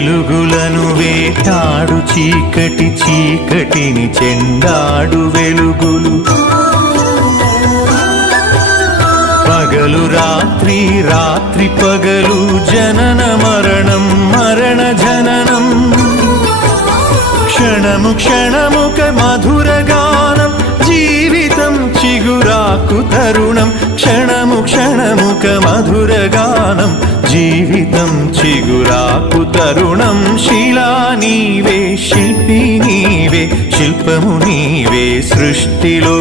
వెలుగులను వేటాడు చీకటి, చీకటిని చెండాడు వెలుగులు. పగలు రాత్రి, రాత్రి పగలు, జనన మరణం, మరణ జననం. క్షణము క్షణముక మధురగానం, జీవితం చిగురాకు తరుణం. క్షణము క్షణముక మధురగానం, జీవితం చిగురాకు తరుణం. శిలా నీవే, శిల్పి నీవే, శిల్పము నీవే సృష్టిలో.